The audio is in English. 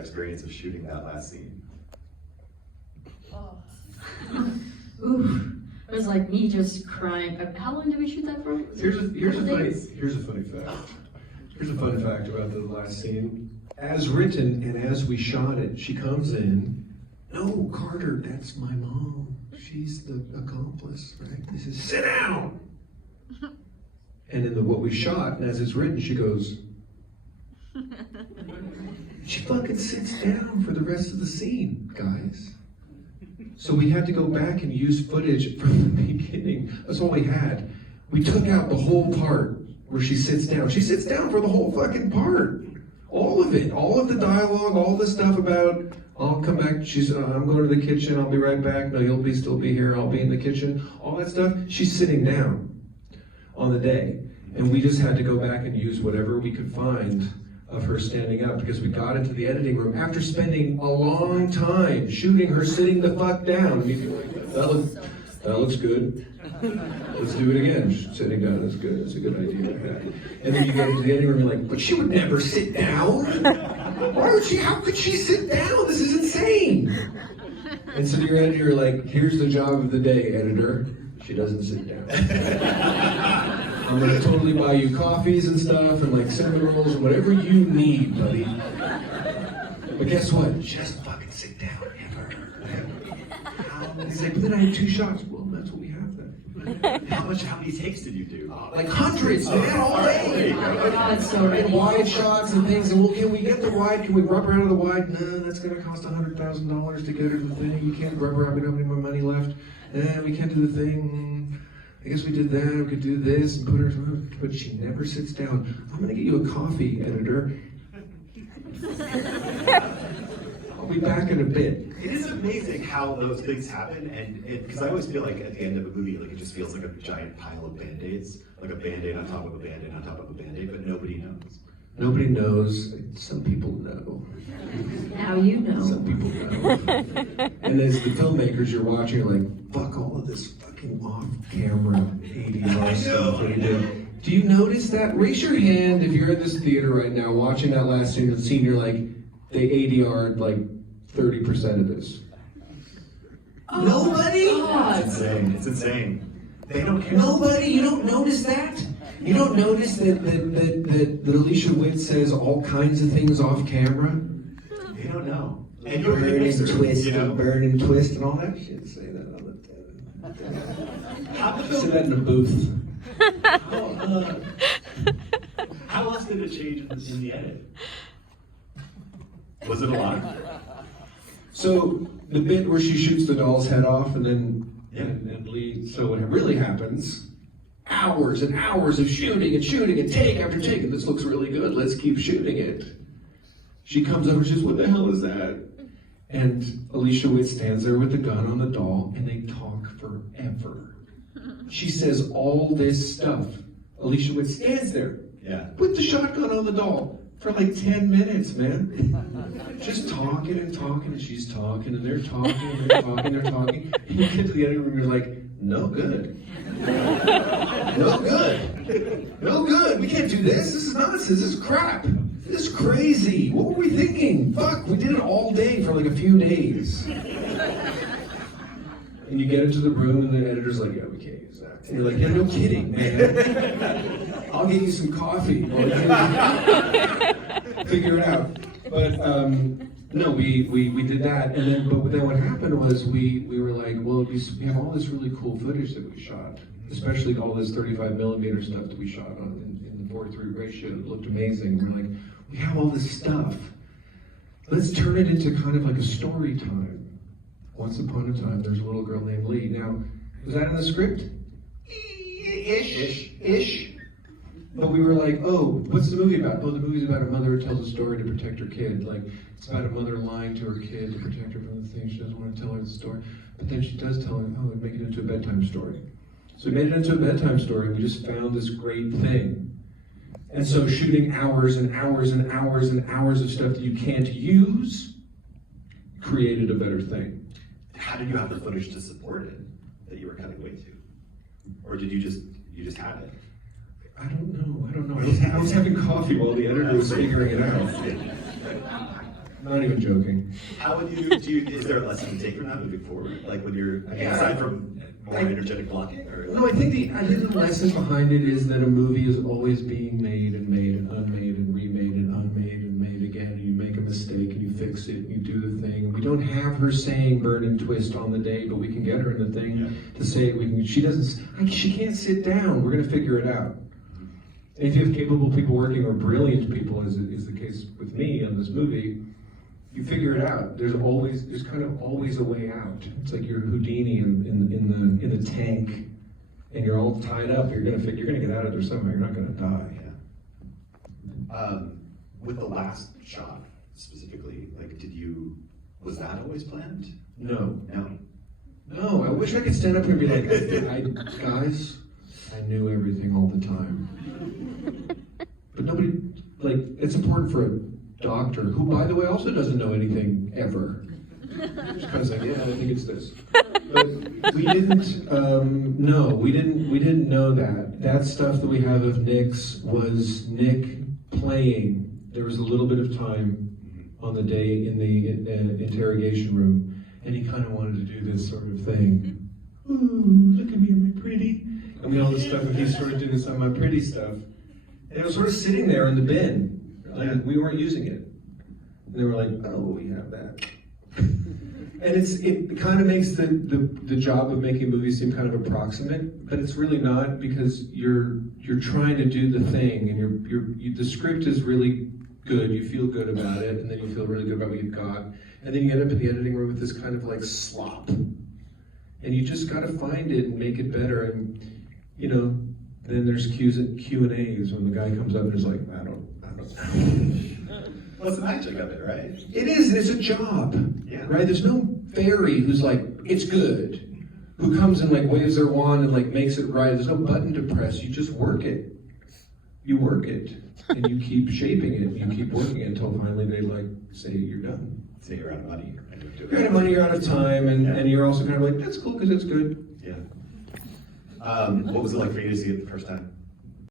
experience of shooting that last scene? Oh. Ooh, it was like me just crying. How long did we shoot that for? Here's a funny fact. Here's a fun fact about the last scene. As written and as we shot it, she comes in. No, Carter, that's my mom. She's the accomplice, right? This is sit down. And in what we shot, and as it's written, she goes. She fucking sits down for the rest of the scene, guys. So we had to go back and use footage from the beginning. That's all we had. We took out the whole part where she sits down. She sits down for the whole fucking part. All of it. All of the dialogue, all the stuff about, I'll come back, she's, I'm going to the kitchen, I'll be right back. No, you'll still be here, I'll be in the kitchen. All that stuff, she's sitting down on the day. And we just had to go back and use whatever we could find of her standing up, because we got into the editing room after spending a long time shooting her sitting the fuck down. That looks good. Let's do it again. Sitting down is good. That's a good idea. And then you get into the editing room, you're like, but she would never sit down. Why would she? How could she sit down? This is insane. And so your editor, you're like, here's the job of the day, editor. She doesn't sit down. I'm gonna totally buy you coffees and stuff and like cinnamon rolls and whatever you need, buddy. But guess what? She doesn't fucking sit down ever. He's like, but then I had 2 shots. Well, that's what we have then. How many takes did you do? Like hundreds, man, all day. That's so And many. wide shots and things. And well, can we get the wide? Can we rubber out of the wide? No, that's gonna cost $100,000 to get her the thing. You can't rubber out. We don't have any more money left. We can't do the thing. I guess we did that, we could do this and put her, but she never sits down. I'm gonna get you a coffee, editor. I'll be back in a bit. It is amazing how those things happen, and because I always feel like at the end of a movie, like it just feels like a giant pile of Band-Aids, like a Band-Aid on top of a Band-Aid on top of a Band-Aid, but nobody knows. Nobody knows. Some people know. Now you know. Some people know. And as the filmmakers, you're watching, you're like, fuck all of this fucking off-camera ADR stuff that we did. Do you notice that? Raise your hand if you're in this theater right now watching that last scene, you're like, they ADR'd like 30% of this. Oh, Nobody? God. It's insane. It's insane. They don't care. Nobody? You don't notice that? You don't notice that Alicia Witt says all kinds of things off camera? They don't know. And you're Burn and twist, you know? and burn and twist and all that shit. Say that on the How, Say that in a booth. how else did it change in the edit? Was it a lot? So the bit where she shoots the doll's head off and then and bleeds. So what really happens? Hours and hours of shooting and take after take. And this looks really good. Let's keep shooting it. She comes over and she says, "What the hell is that?" And Alicia Witt stands there with the gun on the doll, and they talk forever. She says all this stuff. Alicia Witt stands there with the shotgun on the doll for like 10 minutes, man. Just talking and talking, and she's talking, and they're talking, and they're talking, and they're talking. And you get to the editing room, you're like, no good. No good. No good. We can't do this. This is nonsense. This is crap. This is crazy. What were we thinking? Fuck, we did it all day for like a few days. And you get into the room and the editor's like, yeah, we can't use that. And you're like, yeah, no kidding, man. I'll get you some coffee. Figure it out. But no, we did that. And then, but then what happened was we were like, well, we have all this really cool footage that we shot, especially all this 35 millimeter stuff that we shot on in the 4:3 ratio. It looked amazing. We're like, we have all this stuff. Let's turn it into kind of like a story time. Once upon a time, there's a little girl named Lee. Now, was that in the script? Ish. But we were like, oh, what's the movie about? Oh, the movie's about a mother who tells a story to protect her kid. Like, it's about a mother lying to her kid to protect her from the thing. She doesn't want to tell her the story. But then she does tell her, oh, we'd make it into a bedtime story. So we made it into a bedtime story. We just found this great thing. And so shooting hours and hours and hours and hours of stuff that you can't use created a better thing. How did you have the footage to support it that you were cutting away to? Or did you just have it? I don't know. I was having coffee while the editor was figuring it out. Not even joking. How would is there a lesson to take from that moving forward? Like when you're, Yeah. aside from more energetic blocking? Or No, I think the lesson behind it is that a movie is always being made and made and unmade and remade and unmade and made again. And you make a mistake and you fix it and you do the thing. We don't have her saying burn and twist on the day, but we can get her in the thing to say it. She can't sit down. We're going to figure it out. And if you have capable people working or brilliant people, as is the case with me on this movie, you figure it out. There's kind of always a way out. It's like you're Houdini in the tank, and you're all tied up. You're gonna get out of there somehow. You're not gonna die. Yeah. With the last shot specifically, like, was that always planned? No. No. I wish I could stand up here and be like, guys, I knew everything all the time. But nobody, it's important for a doctor, who, by the way, also doesn't know anything ever. Just kind of like, yeah, I think it's this. But we didn't know that. That stuff that we have of Nick's was Nick playing. There was a little bit of time on the day in the interrogation room, and he kind of wanted to do this sort of thing. Ooh, look at me, am I pretty? I mean, all this stuff, and he's sort of doing some of my pretty stuff. And it was sort of sitting there in the bin. Like, we weren't using it. And they were like, oh, we have that. And it kind of makes the job of making movies seem kind of approximate, but it's really not, because you're trying to do the thing, and the script is really good, you feel good about it, and then you feel really good about what you've got, and then you end up in the editing room with this kind of like slop. And you just gotta find it and make it better, and then there's Q&As when the guy comes up and is like, I don't know. What's the magic of it, right? It is, and it's a job, right? There's no fairy who's like, it's good, who comes and like waves their wand and like makes it right. There's no button to press. You just work it. You work it, and you keep shaping it. You keep working it until finally they like say you're done. Say you're out of money. You're out of money. You're out of time, and you're also kind of like, that's cool because it's good. Yeah. What was it like for you to see it the first time?